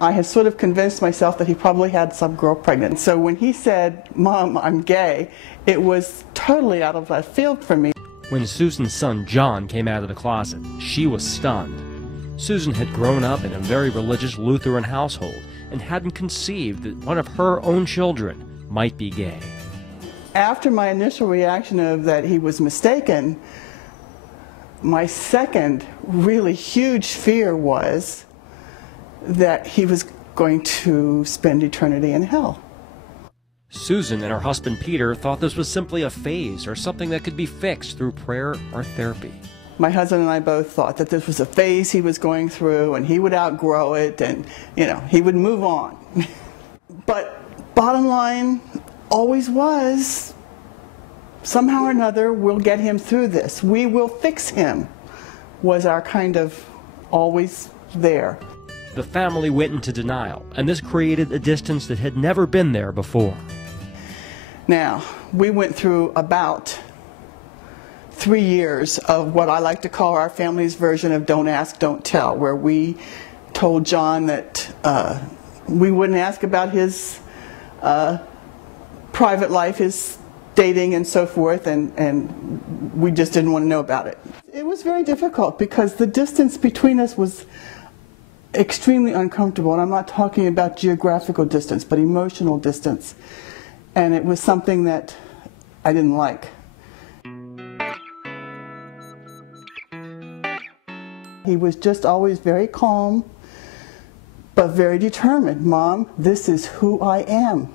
I had sort of convinced myself that he probably had some girl pregnant. So when he said, "Mom, I'm gay," it was totally out of left field for me. When Susan's son John came out of the closet, she was stunned. Susan had grown up in a very religious Lutheran household and hadn't conceived that one of her own children might be gay. After my initial reaction of that he was mistaken, my second really huge fear was that he was going to spend eternity in hell. Susan and her husband Peter thought this was simply a phase or something that could be fixed through prayer or therapy. My husband and I both thought that this was a phase he was going through and he would outgrow it and, he would move on. But bottom line always was, somehow or another, we'll get him through this. We will fix him, was our kind of always there. The family went into denial, and this created a distance that had never been there before. Now, we went through about 3 years of what I like to call our family's version of don't ask, don't tell, where we told John that we wouldn't ask about his private life, his dating and so forth, and we just didn't want to know about it. It was very difficult because the distance between us was extremely uncomfortable, and I'm not talking about geographical distance, but emotional distance, and it was something that I didn't like. He was just always very calm, but very determined. "Mom, this is who I am."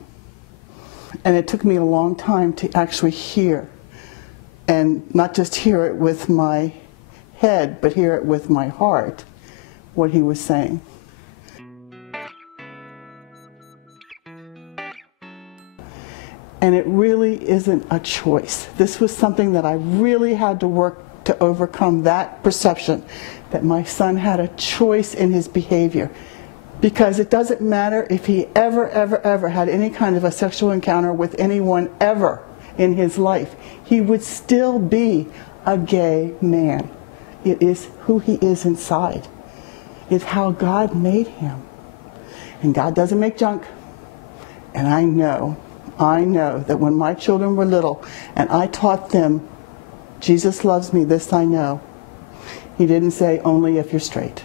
And it took me a long time to actually hear, and not just hear it with my head, but hear it with my heart, what he was saying. And it really isn't a choice. This was something that I really had to work to overcome, that perception that my son had a choice in his behavior. Because it doesn't matter if he ever had any kind of a sexual encounter with anyone ever in his life, he would still be a gay man. It is who he is inside. It's how God made him. And God doesn't make junk. And I know that when my children were little and I taught them, Jesus loves me, this I know, he didn't say only if you're straight.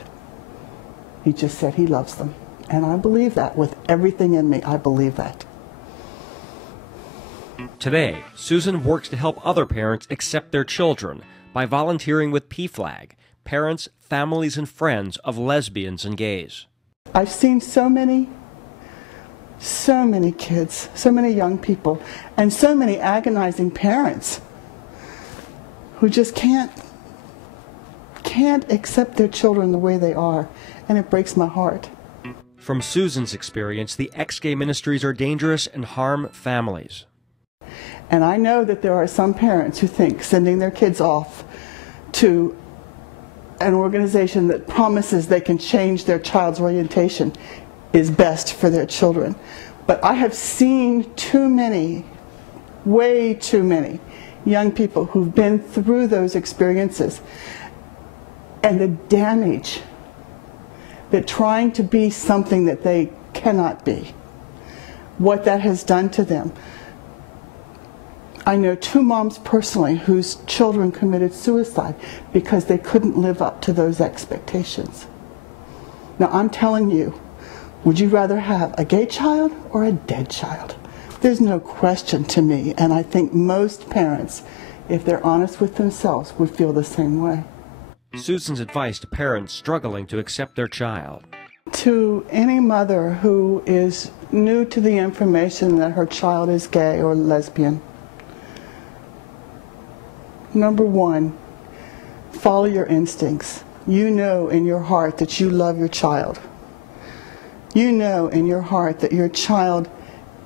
He just said he loves them. And I believe that with everything in me. I believe that. Today, Susan works to help other parents accept their children by volunteering with PFLAG, parents, families, and friends of lesbians and gays. I've seen so many kids, so many young people, and so many agonizing parents who just can't accept their children the way they are, and it breaks my heart. From Susan's experience, the ex-gay ministries are dangerous and harm families. And I know that there are some parents who think sending their kids off to an organization that promises they can change their child's orientation is best for their children. But I have seen too many, way too many, young people who've been through those experiences and the damage that trying to be something that they cannot be, what that has done to them. I know 2 moms personally whose children committed suicide because they couldn't live up to those expectations. Now I'm telling you, would you rather have a gay child or a dead child? There's no question to me, and I think most parents, if they're honest with themselves, would feel the same way. Susan's advice to parents struggling to accept their child. To any mother who is new to the information that her child is gay or lesbian, number 1, follow your instincts. You know in your heart that you love your child. You know in your heart that your child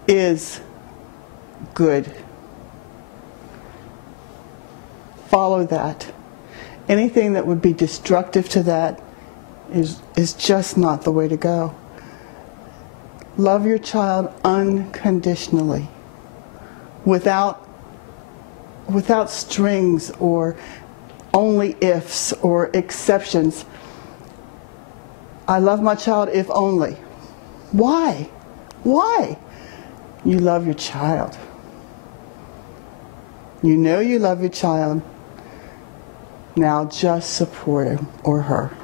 is good. Follow that. Anything that would be destructive to that is just not the way to go. Love your child unconditionally, without strings or only ifs or exceptions. I love my child if only. Why? Why? You love your child. You know you love your child. Now just support him or her.